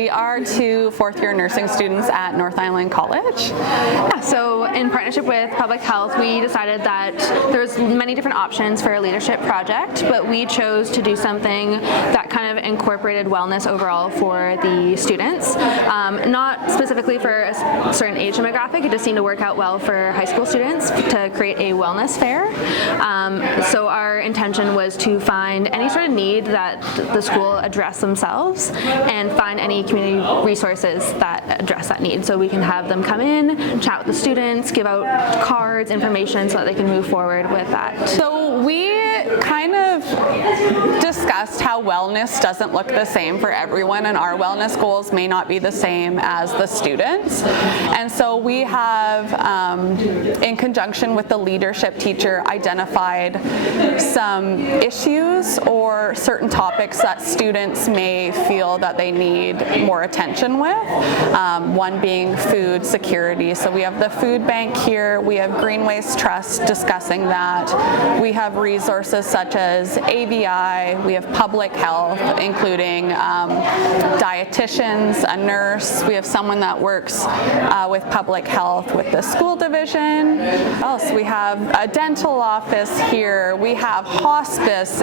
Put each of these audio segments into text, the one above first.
We are two fourth-year nursing students at North Island College. Yeah, so in partnership with Public Health, we decided that there's many different options for a leadership project, but we chose to do something that kind of incorporated wellness overall for the students. Not specifically for a certain age demographic, it just seemed to work out well for high school students to create a wellness fair. So our intention was to find any sort of need that the school address themselves and find any community resources that address that need. So we can have them come in, chat with the students, give out cards, information so that they can move forward with that. So we kind of discussed how wellness doesn't look the same for everyone, and our wellness goals may not be the same as the students. And so we have, in conjunction with the leadership teacher, identified some issues or certain topics that students may feel that they need more attention with. One being food security. So we have the food bank here, we have Green Waste Trust discussing that. We have resources such as AVI, we have public health, including dietitians, a nurse, we have someone that works with public health with the school division. What else? We have a dental office here, we have hospice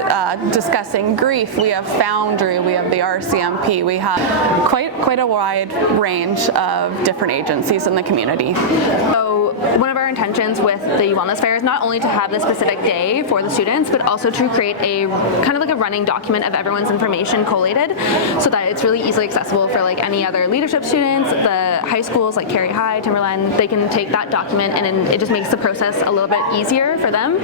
discussing grief, we have Foundry, we have the RCMP, we have quite a wide range of different agencies in the community. So one of our intentions with the wellness fair is not only to have this specific day for the students, but also to create a kind of like a running document of everyone's information collated so that it's really easily accessible for like any other leadership students. The high schools like Carihi, Timberland, they can take that document and it just makes the process a little bit easier for them.